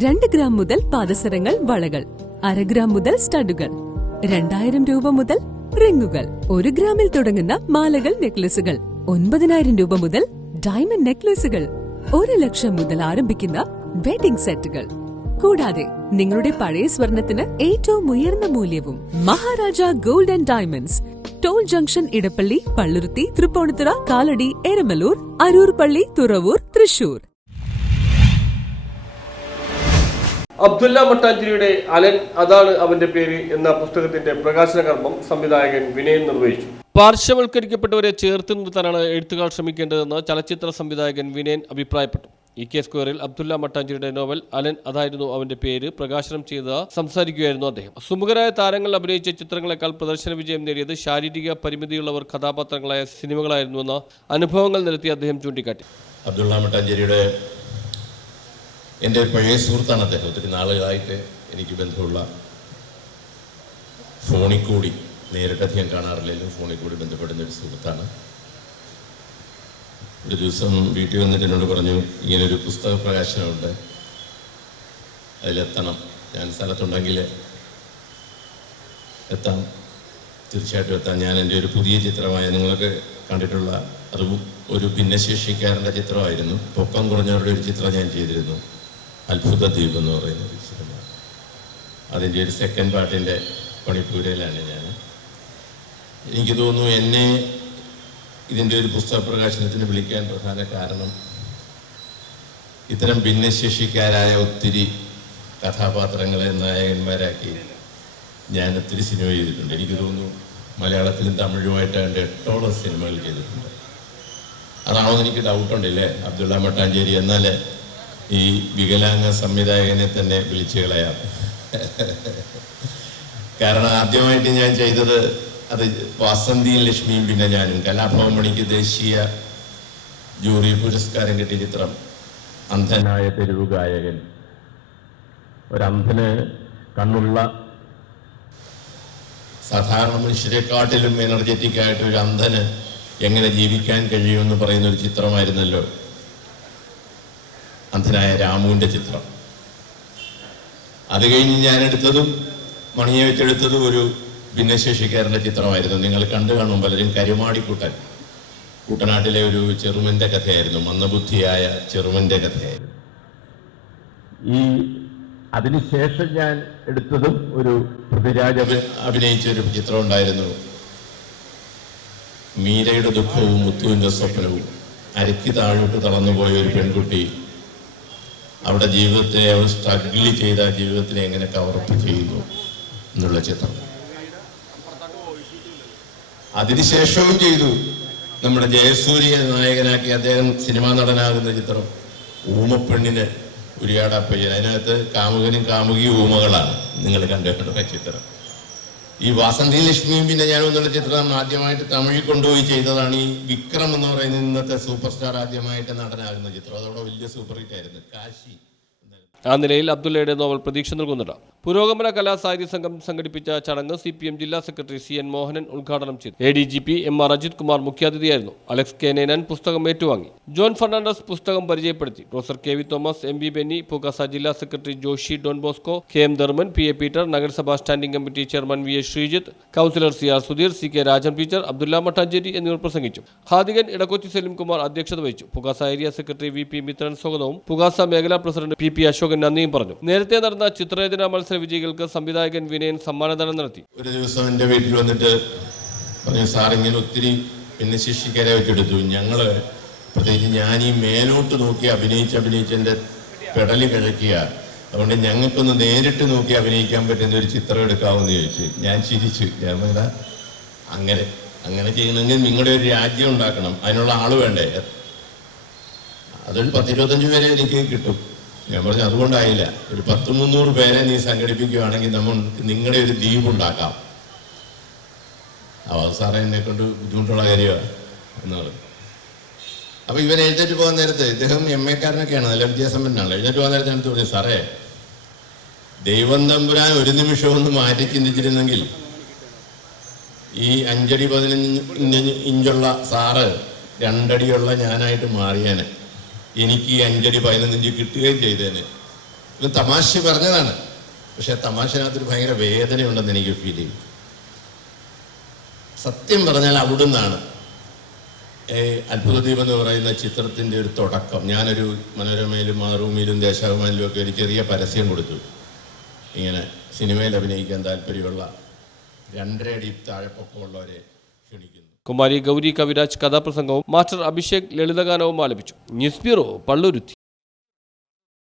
2 gram മുതൽ പാദസരങ്ങൾ, വളകൾ, 1/2 gram മുതൽ സ്റ്റഡുകൾ, 2000 രൂപ മുതൽ റിങ്ങുകൾ, 1 ഗ്രാമിൽ തുടങ്ങുന്ന മാലകൾ, നെക്ലസുകൾ, 9000 രൂപ മുതൽ ഡയമണ്ട് നെക്ലസുകൾ, 1 ലക്ഷം മുതൽ ആരംഭിക്കുന്ന വെഡിംഗ് സെറ്റുകൾ. കൂടാതെ നിങ്ങളുടെ പഴയ സ്വർണത്തിന് ഏറ്റവും ഉയർന്ന മൂല്യവും. Maharaja gold and diamonds, toll junction, Edappally, Palluruthy, Thrippunithura, Kalady, Eramalloor, Aroor പള്ളി, തുറവൂർ, തൃശൂർ. അബ്ദുല്ല മട്ടാഞ്ചേരിയുടെ അലൻ അതാണ് അവന്റെ പേര് എന്ന പുസ്തകത്തിന്റെ പ്രകാശന കർമ്മം സംവിധായകൻ വിനയൻ നിർവഹിച്ചു. പാർശ്വവൽക്കരിക്കപ്പെട്ടവരെ ചേർത്ത് നിർത്താനാണ് എഴുത്തുകാർ ശ്രമിക്കേണ്ടതെന്ന് ചലച്ചിത്ര സംവിധായകൻ വിനയൻ അഭിപ്രായപ്പെട്ടു. EK സ്ക്വയറിൽ അബ്ദുല്ല മട്ടാഞ്ചേരിയുടെ നോവൽ അലൻ അതായിരുന്നു അവന്റെ പേര് പ്രകാശനം ചെയ്ത് സംസാരിക്കുകയായിരുന്നു അദ്ദേഹം. സുമുഖരായ താരങ്ങൾ അഭിനയിച്ച ചിത്രങ്ങളെക്കാൾ പ്രദർശന വിജയം നേടിയത് ശാരീരിക പരിമിതിയുള്ളവർ കഥാപാത്രങ്ങളായ സിനിമകളായിരുന്നുവെന്ന അനുഭവങ്ങൾ നിരത്തി അദ്ദേഹം ചൂണ്ടിക്കാട്ടി. അബ്ദുല്ല മട്ടാഞ്ചേരിയുടെ എൻ്റെ പഴയ സുഹൃത്താണ് അദ്ദേഹം. ഒത്തിരി നാളുകളായിട്ട് എനിക്ക് ബന്ധമുള്ള, ഫോണിൽ കൂടി നേരിട്ടധികം കാണാറില്ലെങ്കിലും ഫോണിൽ കൂടി ബന്ധപ്പെടുന്ന ഒരു സുഹൃത്താണ്. ഒരു ദിവസം വീട്ടിൽ വന്നിട്ട് എന്നോട് പറഞ്ഞു, ഇങ്ങനൊരു പുസ്തക പ്രകാശനമുണ്ട്, അതിലെത്തണം, ഞാൻ സ്ഥലത്തുണ്ടെങ്കിൽ എത്താം, തീർച്ചയായിട്ടും എത്താം. ഞാൻ എൻ്റെ ഒരു പുതിയ ചിത്രമായ, നിങ്ങൾക്ക് കണ്ടിട്ടുള്ള, അത് ഒരു ഭിന്നശേഷിക്കാരൻ്റെ ചിത്രമായിരുന്നു. പൊക്കം കുറഞ്ഞവരുടെ ഒരു ചിത്രം ഞാൻ ചെയ്തിരുന്നു, അത്ഭുത ദ്വീപ് എന്ന് പറയുന്ന ഒരു സിനിമ. അതിൻ്റെ ഒരു സെക്കൻഡ് പാർട്ടിൻ്റെ പണിപ്പൂരയിലാണ് ഞാൻ. എനിക്ക് തോന്നുന്നു എന്നെ ഇതിൻ്റെ ഒരു പുസ്തക പ്രകാശനത്തിന് വിളിക്കാൻ പ്രധാന കാരണം ഇത്തരം ഭിന്നശേഷിക്കാരായ ഒത്തിരി കഥാപാത്രങ്ങളെ നായകന്മാരാക്കി ഞാൻ ഒത്തിരി സിനിമ ചെയ്തിട്ടുണ്ട്. എനിക്ക് തോന്നുന്നു മലയാളത്തിലും തമിഴുമായിട്ട് എൻ്റെ 8ഓളം സിനിമകൾ ചെയ്തിട്ടുണ്ട്. അതാണോ എനിക്ക് ഡൗട്ടുണ്ടല്ലേ അബ്ദുള്ള മട്ടാഞ്ചേരി. എന്നാൽ ഈ വികലാംഗ സംവിധായകനെ തന്നെ വിളിച്ചു കളയാം. കാരണം ആദ്യമായിട്ട് ഞാൻ ചെയ്തത് അത് വാസന്തിയും ലക്ഷ്മിയും പിന്നെ ഞാനും. കലാഭവൻ മണിക്ക് ദേശീയ ജൂറി പുരസ്കാരം കിട്ടിയ ചിത്രം അന്ധനായ തെരുവു ഗായകൻ. ഒരന്ധന് കണ്ണുള്ള സാധാരണ മനുഷ്യരെക്കാട്ടിലും എനർജറ്റിക് ആയിട്ട് ഒരു അന്ധന് എങ്ങനെ ജീവിക്കാൻ കഴിയുമെന്ന് പറയുന്ന ഒരു ചിത്രമായിരുന്നല്ലോ അന്ധനായ രാമുവിൻ്റെ ചിത്രം. അത് കഴിഞ്ഞ് ഞാൻ എടുത്തതും മണിയെ വെച്ചെടുത്തതും ഒരു ഭിന്നശേഷിക്കാരൻ്റെ ചിത്രമായിരുന്നു. നിങ്ങൾ കണ്ടു കാണും പലരും. കരുമാടിക്കുട്ടൻ, കുട്ടനാട്ടിലെ ഒരു ചെറുമൻ്റെ കഥയായിരുന്നു, മന്ദബുദ്ധിയായ ചെറുമൻ്റെ കഥയായിരുന്നു. അതിനുശേഷം ഞാൻ എടുത്തതും ഒരു പൃഥ്വിരാജ് അഭിനയിച്ചൊരു ചിത്രം ഉണ്ടായിരുന്നു, മീരയുടെ ദുഃഖവും മുത്തുവിൻ്റെ സ്വപ്നവും. അരക്കി താഴോട്ട് തളർന്നുപോയ ഒരു പെൺകുട്ടി അവിടെ ജീവിതത്തെ അവർ സ്ട്രഗിൾ ചെയ്ത ജീവിതത്തിനെ എങ്ങനെ കവറപ്പ് ചെയ്യുന്നു എന്നുള്ള ചിത്രം. അതിനുശേഷവും ചെയ്തു നമ്മുടെ ജയസൂര്യയെ നായകനാക്കി അദ്ദേഹം സിനിമാ നടനാകുന്ന ചിത്രം ഊമപ്പെണ്ണിന് ഉരിയാടപ്പയ്യൻ. അതിനകത്ത് കാമുകനും കാമുകിയും ഊമകളാണ്. നിങ്ങൾ കണ്ടിട്ടുള്ള ചിത്രം. ഈ വാസന്തി ലക്ഷ്മിയും പിന്നെ ഞാൻ എന്നുള്ള ചിത്രം ആദ്യമായിട്ട് തമിഴിൽ കൊണ്ടുപോയി ചെയ്തതാണ്. ഈ വിക്രം എന്ന് പറയുന്ന ഇന്നത്തെ സൂപ്പർ സ്റ്റാർ ആദ്യമായിട്ട് നടനാകുന്ന ചിത്രം. അതോടെ വലിയ സൂപ്പർ ഹിറ്റ് ആയിരുന്നു. കാശി. ആ നിലയിൽ അബ്ദുള്ളയുടെ നോവൽ പ്രതീക്ഷ നൽകുന്നുണ്ട്. പുരോഗമന കലാ സാഹിത്യ സംഘം സംഘടിപ്പിച്ച ചടങ്ങ് CPM ജില്ലാ സെക്രട്ടറി CN മോഹനൻ ഉദ്ഘാടനം ചെയ്തു. ADGP MR അജിത് കുമാർ മുഖ്യാതിഥിയായിരുന്നു. അലക്സ് K നേനൻ പുസ്തകം ഏറ്റുവാങ്ങി. ജോൺ ഫെർണാണ്ടസ് പുസ്തകം പരിചയപ്പെടുത്തി. Professor KV Thomas, MV Benny, Pukasa ജില്ലാ secretary Joshy Don Bosco, KM Dharman, PA Peter, നഗരസഭാ standing committee chairman VS Sreejith, councillor CR Sudheer, CK Rajan teacher, Abdulla Mattancherry എന്നിവർ പ്രസംഗിച്ചു. ഖാദികൻ ഇടക്കൊച്ചി സലീംകുമാർ അധ്യക്ഷത വഹിച്ചു. Pukasa area secretary VP Mithran സ്വാഗതവും പുകാസ മേഖലാ പ്രസിഡന്റ് PP അശോകൻ നന്ദിയും പറഞ്ഞു. നേരത്തെ നടന്ന ചിത്രരചന മത്സര വിജയികൾക്ക് സംവിധായകൻ വിനയൻ സമ്മാനദാനം നടത്തി. ഒരു ദിവസം എൻ്റെ വീട്ടിൽ വന്നിട്ട് പറഞ്ഞു, സാർ ഇങ്ങനെ ഒത്തിരി ഭിന്നശേഷിക്കാരെ വെച്ചെടുത്തു, ഞങ്ങള് പ്രത്യേകിച്ച് ഞാൻ ഈ മേലോട്ട് നോക്കി അഭിനയിച്ച് എൻ്റെ പെടലി കിഴക്കുക, അതുകൊണ്ട് ഞങ്ങൾക്കൊന്ന് നേരിട്ട് നോക്കി അഭിനയിക്കാൻ പറ്റുന്ന ഒരു ചിത്രം എടുക്കാമെന്ന് ചോദിച്ചു. ഞാൻ ചിരിച്ചു. ഞാൻ പറഞ്ഞാൽ അങ്ങനെ ചെയ്യണമെങ്കിൽ നിങ്ങളുടെ ഒരു രാജ്യം ഉണ്ടാക്കണം, അതിനുള്ള ആള് വേണ്ടേ? അതൊരു 10-25 പേരെ എനിക്ക് കിട്ടും. ഞാൻ പറഞ്ഞു അതുകൊണ്ടായില്ല, ഒരു 100-300 പേരെ നീ സംഘടിപ്പിക്കുകയാണെങ്കിൽ നിങ്ങളുടെ ഒരു ദ്വീപ് ഉണ്ടാക്കാം. സാറേ എന്നെ കൊണ്ട് ബുദ്ധിമുട്ടുള്ള കാര്യമാണ് എന്ന് പറഞ്ഞു. അപ്പൊ ഇവൻ എഴുന്നേറ്റ് പോകാൻ നേരത്ത്, ഇദ്ദേഹം MA കാരനൊക്കെയാണ്, നല്ല വിദ്യാസമ്പന്നനാണ്. എഴുന്നേറ്റ് പോകാൻ നേരത്തെ എനിക്ക് പറഞ്ഞു, സാറേ ദൈവം തമ്പുരാൻ ഒരു നിമിഷം ഒന്ന് മാറ്റി ചിന്തിച്ചിരുന്നെങ്കിൽ ഈ 5 അടി 15 ഇഞ്ചുള്ള സാറ് 2 അടിയുള്ള ഞാനായിട്ട് മാറിയാന്, എനിക്ക് ഈ 5 അടി 15 ഇഞ്ച് കിട്ടുകയും ചെയ്തേനെ. ഒരു തമാശ പറഞ്ഞതാണ്. പക്ഷെ തമാശനകത്തൊരു ഭയങ്കര വേദനയുണ്ടെന്ന് എനിക്ക് ഫീൽ ചെയ്യും. സത്യം പറഞ്ഞാൽ അവിടുന്നാണ് അത്ഭുതദ്വീപ് എന്ന് പറയുന്ന ചിത്രത്തിൻ്റെ ഒരു തുടക്കം. ഞാനൊരു മനോരമയിലും മാതൃഭൂമിയിലും ദേശാഭിമാനിലും ഒക്കെ ഒരു ചെറിയ പരസ്യം കൊടുത്തു. ഇങ്ങനെ സിനിമയിൽ അഭിനയിക്കാൻ താല്പര്യമുള്ള 2.5 അടി താഴെ പൊക്കമുള്ളവരെ ക്ഷണിക്കുന്നു. കുമാരി ഗൗരി കവിരാജ് കഥാപ്രസംഗവും മാസ്റ്റർ അഭിഷേക് ലളിതഗാനവും ആലപിച്ചു. News bureau, Palluruthy.